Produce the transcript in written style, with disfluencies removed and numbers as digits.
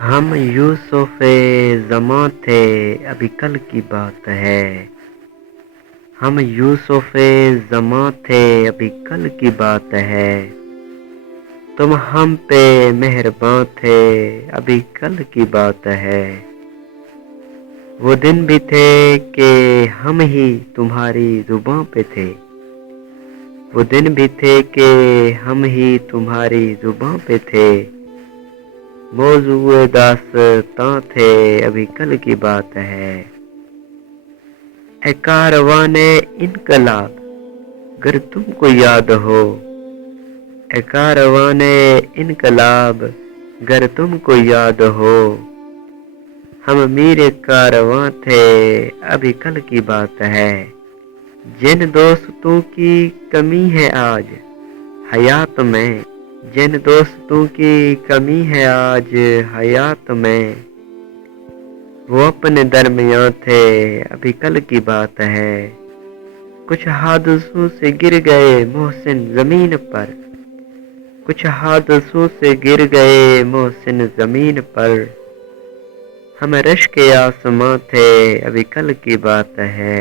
ہم یوسف زماں تھے ابھی کل کی بات ہے، ہم یوسف زماں تھے ابھی کل کی بات ہے، تم ہم پہ مہرباں تھے ابھی کل کی بات ہے، وہ دن بھی تھے کہ ہم ہی تمہاری زباں پہ تھے، وہ دن بھی تھے کہ ہم ہی تمہاری زباں پہ تھے، موضوع داستاں تھے ابھی کل کی بات ہے، اے کاروان انقلاب گر تم کو یاد ہو، اے کاروان انقلاب گر تم کو یاد ہو، ہم میر کارواں تھے ابھی کل کی بات ہے، جن دوستوں کی کمی ہے آج حیات میں، جن دوستوں کی کمی ہے آج حیات میں، وہ اپنے درمیان تھے ابھی کل کی بات ہے، کچھ حادثوں سے گر گئے محسن زمین پر، کچھ حادثوں سے گر گئے محسن زمین پر، ہم رشک آسماں تھے ابھی کل کی بات ہے۔